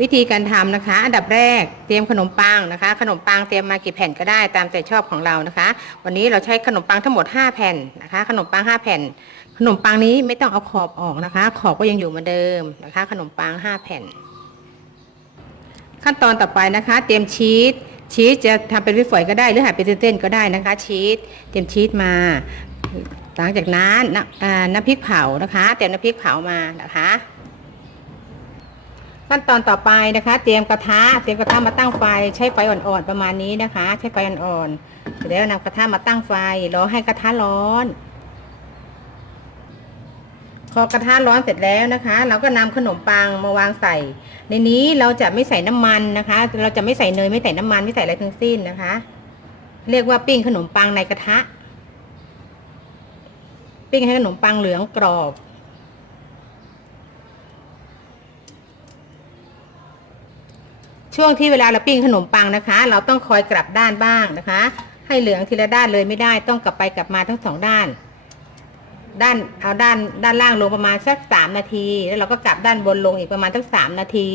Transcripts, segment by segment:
วิธีการทำนะคะ อันดับแรกเตรียมขนมปังนะคะ ขนมปังเตรียมมากี่แผ่นก็ได้ตามใจชอบของเรานะคะ วันนี้เราใช้ขนมปังทั้งหมด 5 แผ่นนะคะ ขนมปัง 5 แผ่น ขนมปังนี้ไม่ต้องเอาขอบออกนะคะ ขอบก็ยังอยู่เหมือนเดิมนะคะ ขนมปัง 5 แผ่น ขั้นตอนต่อไปนะคะ เตรียมชีสชีสจะทำเป็นวิฝอยก็ได้หรือหั่นเป็นเส้นๆก็ได้นะคะ ชีสเตรียมชีสมาหลังจากนั้นน้ำน้ำพริกเผานะคะ เตรียมน้ำพริกเผามานะคะ ขั้นตอนต่อไปนะคะ เตรียมกระทะ เตรียมกระทะมาตั้งไฟ ใช้ไฟอ่อนๆประมาณนี้นะคะ ใช้ไฟอ่อนๆเสร็จแล้วนำกระทะมาตั้งไฟรอให้กระทะร้อนพอกระทะร้อนเสร็จแล้วนะคะ เราก็นำขนมปังมาวางใส่ ในนี้เราจะไม่ใส่น้ำมันนะคะ เราจะไม่ใส่เนยไม่ใส่น้ำมันไม่ใส่อะไรทั้งสิ้นนะคะ เรียกว่าปิ้งขนมปังในกระทะ ปิ้งให้ขนมปังเหลืองกรอบ ช่วงที่เวลาเราปิ้งขนมปังนะคะ เราต้องคอยกลับด้านบ้างนะคะ ให้เหลืองทีละด้านเลยไม่ได้ต้องกลับไปกลับมาทั้งสองด้าน ด้านเอาด้านด้านล่างลงประมาณสักสามนาที แล้วเราก็กลับด้านบนลงอีกประมาณสักสามนาที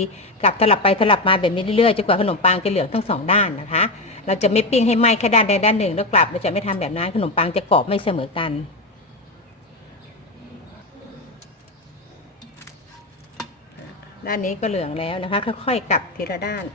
กลับสลับไปสลับมาแบบนี้เรื่อยๆจนกว่าขนมปังจะเหลืองทั้งสองด้านนะคะ เราจะไม่ปิ้งให้ไหม้แค่ด้านใดด้านหนึ่ง แล้วกลับเราจะไม่ทำแบบนั้นขนมปังจะกรอบไม่เสมอกัน ด้านนี้ก็เหลืองแล้วนะคะ ค่อยๆกลับทีละด้าน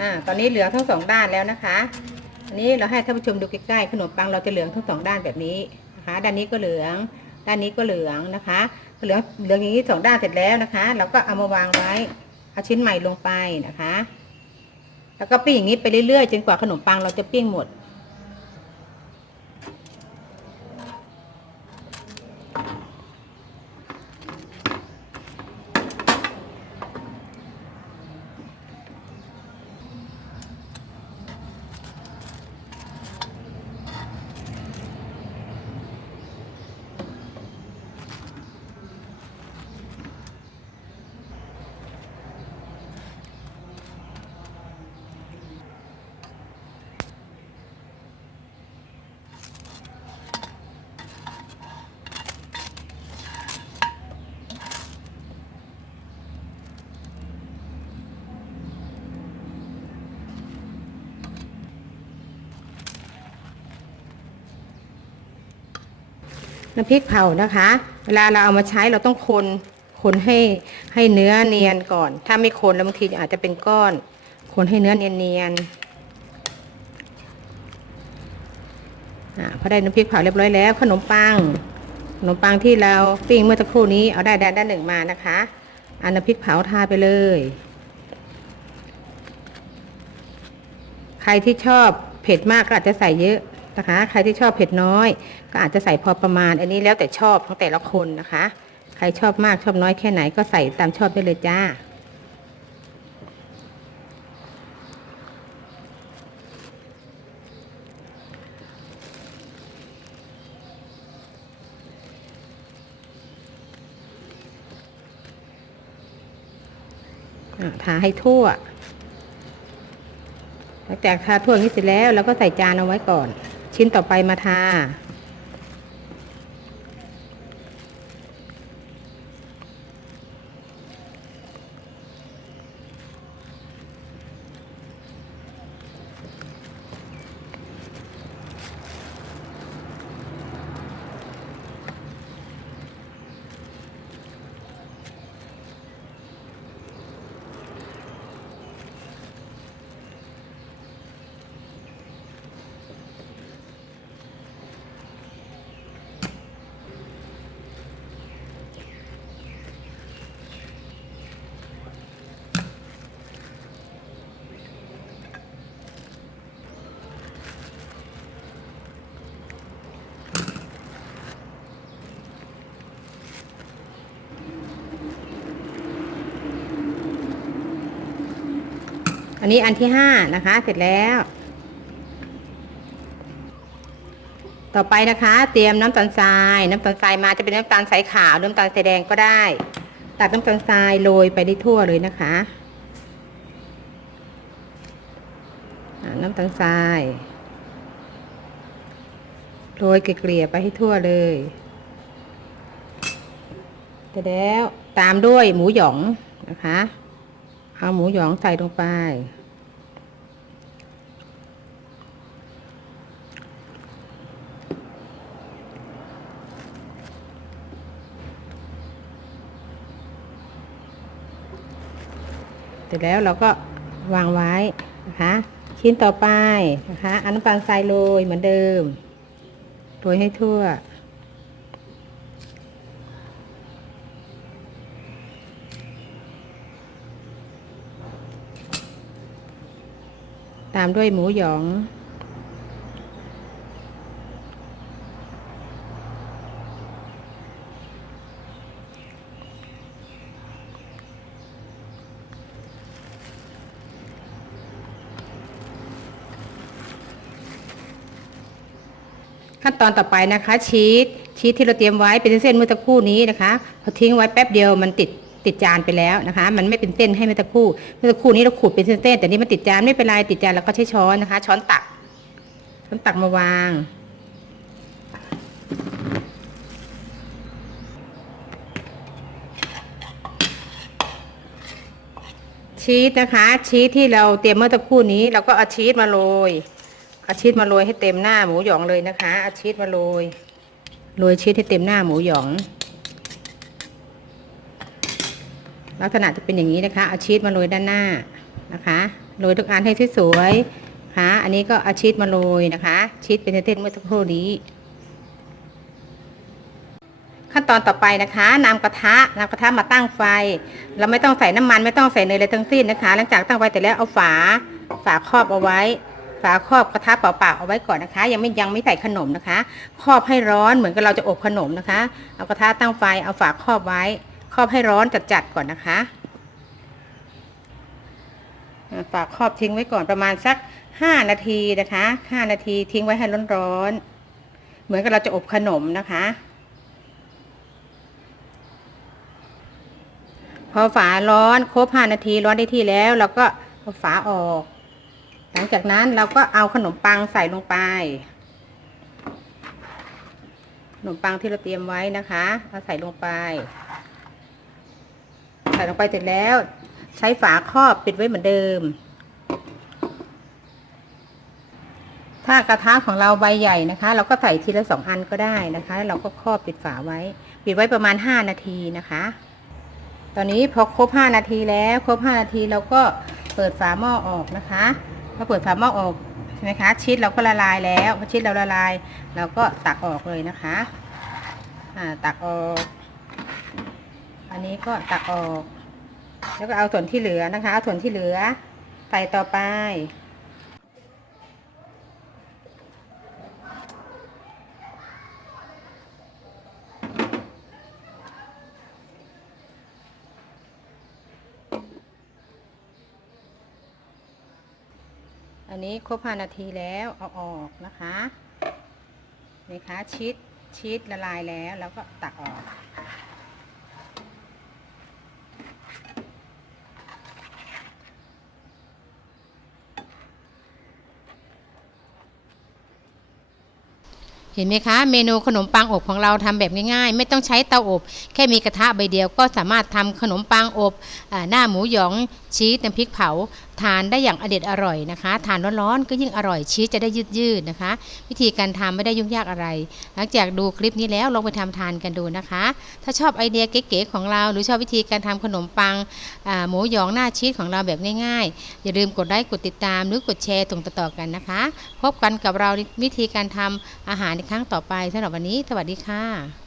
อ่า ตอนนี้เหลืองทั้งสองด้านแล้วนะคะ อันนี้เราให้ท่านผู้ชมดูใกล้ๆ ขนมปังเราจะเหลืองทั้งสองด้านแบบนี้นะคะ ด้านนี้ก็เหลือง ด้านนี้ก็เหลืองนะคะเหลืองเหลืองอย่างนี้สองด้านเสร็จแล้วนะคะ เราก็เอามาวางไว้เอาชิ้นใหม่ลงไปนะคะ แล้วก็ปิ้งอย่างนี้ไปเรื่อยๆจนกว่าขนมปังเราจะปิ้งหมด น้ำพริกเผานะคะ เวลาเราเอามาใช้เราต้องคนคนให้ให้เนื้อเนียนก่อน ถ้าไม่คนแล้วบางทีอาจจะเป็นก้อน คนให้เนื้อเนียนๆอ่าพอได้น้ำพริกเผาเรียบร้อยแล้ว ขนมปังขนมปังที่เราปิ้งเมื่อสักครู่นี้เอาได้ด้านด้านหนึ่งมานะคะเอาน้ำพริกเผาทาไปเลย ใครที่ชอบเผ็ดมากก็อาจจะใส่เยอะ นะคะ ใครที่ชอบเผ็ดน้อย ก็อาจจะใส่พอประมาณ อันนี้แล้วแต่ชอบของแต่ละคนนะคะ ใครชอบมากชอบน้อยแค่ไหนก็ใส่ตามชอบได้เลยจ้าทาให้ทั่ว หลังจากทาทั่วงนี้เสร็จแล้วเราก็ใส่จานเอาไว้ก่อน ชิ้นต่อไปมาทา อันนี้อันที่ห้านะคะ เสร็จแล้ว ต่อไปนะคะ เตรียมน้ำตาลทราย น้ำตาลทรายมาจะเป็นน้ำตาลสายขาวน้ำตาลสายแดงก็ได้ ตักน้ำตาลทรายโรยไปได้ทั่วเลยนะคะน้ำตาลทรายโรยเกลี่ยไปให้ทั่วเลยเสร็จแล้วตามด้วยหมูหยองนะคะ เอาหมูหยองใส่ลงไป เสร็จแล้วเราก็วางไว้นะคะชิ้นต่อไปนะคะอันน้ำตาลทรายโรยเหมือนเดิมโรยให้ทั่ว ตามด้วยหมูหยอง ขั้นตอนต่อไปนะคะ ชีสชีสที่เราเตรียมไว้เป็นเส้นเมื่อตะคู่นี้นะคะพอทิ้งไว้แป๊บเดียวมันติดติดจานไปแล้วนะคะ มันไม่เป็นเส้นให้เมื่อตะคู่เมื่อตะคู่นี้เราขูดเป็นเส้นๆแต่นี่มันติดจานไม่เป็นไรติดจานเราก็ใช้ช้อนนะคะ ช้อนตักช้อนตักมาวางชีสนะคะ ชีสที่เราเตรียมเมื่อตะคู่นี้ เราก็เอาชีสมาโรย อาชีสมาโรยให้เต็มหน้าหมูหยองเลยนะคะ อาชีสมาโรยโรยชีสให้เต็มหน้าหมูหยอง ลักษณะจะเป็นอย่างนี้นะคะ อาชีสมาโรยด้านหน้านะคะโรยทุกอันให้สวยๆนะคะอันนี้ก็อาชีสมาโรยนะคะ ชีสเป็นเส้นเมื่อสักครู่นี้ ขั้นตอนต่อไปนะคะนำกระทะนำกระทะมาตั้งไฟ เราไม่ต้องใส่น้ำมันไม่ต้องใส่เนยอะไรทั้งสิ้นนะคะ หลังจากตั้งไฟแต่แล้วเอาฝาฝาครอบเอาไว้ ฝาครอบกระทะเปล่าๆเอาไว้ก่อนนะคะ ยังไม่ยังไม่ใส่ขนมนะคะ ครอบให้ร้อนเหมือนกับเราจะอบขนมนะคะ เอากระทะตั้งไฟเอาฝาครอบไว้ ครอบให้ร้อนจัดๆก่อนนะคะอ่าฝาครอบทิ้งไว้ก่อนประมาณสักห้านาทีนะคะห้านาทีทิ้งไว้ให้ร้อนๆเหมือนกับเราจะอบขนมนะคะพอฝาร้อนครบห้านาทีร้อนได้ที่แล้วเราก็เอาฝาออก หลังจากนั้นเราก็เอาขนมปังใส่ลงไป ขนมปังที่เราเตรียมไว้นะคะเอาใส่ลงไป ใส่ลงไปเสร็จแล้ว ใช้ฝาครอบปิดไว้เหมือนเดิม ถ้ากระทะของเราใบใหญ่นะคะ เราก็ใส่ทีละสองอันก็ได้นะคะ เราก็ครอบปิดฝาไว้ ปิดไว้ประมาณห้านาทีนะคะ ตอนนี้พอครบ5นาทีแล้ว ครบ5นาทีเราก็เปิดฝาหม้อออกนะคะ พอเปิดฝาหม้อออกใช่ไหมคะชีสเราก็ละลายแล้วพอชีสเราละลาย เราก็ตักออกเลยนะคะอ่าตักออก อันนี้ก็ตักออก แล้วก็เอาส่วนที่เหลือนะคะเอาส่วนที่เหลือใส่ต่อไป อันนี้ครบ5นาทีแล้วเอาออกนะคะนี่คะชีสชีสละลายแล้วแล้วก็ตักออก เห็นไหมคะ เมนูขนมปังอบของเราทำแบบง่ายๆ ไม่ต้องใช้เตาอบ แค่มีกระทะใบเดียวก็สามารถทำขนมปังอบอหน้าหมูหยองชีสน้ำพริกเผา ทานได้อย่างอเด็ดอร่อยนะคะ ทานร้อนๆก็ยิ่งอร่อยชีสจะได้ยืดๆนะคะ วิธีการทำไม่ได้ยุ่งยากอะไร หลังจากดูคลิปนี้แล้วลองไปทำทานกันดูนะคะ ถ้าชอบไอเดียเก๋ๆของเรา หรือชอบวิธีการทำขนมปังหมูหยองหน้าชีสของเราแบบง่าย ๆ อย่าลืมกดไลค์กดติดตามหรือกดแชร์ตรงต่อๆกันนะคะ พบกันกับเราในวิธีการทำอาหารครั้งต่อไปสำหรับวันนี้ สวัสดีค่ะ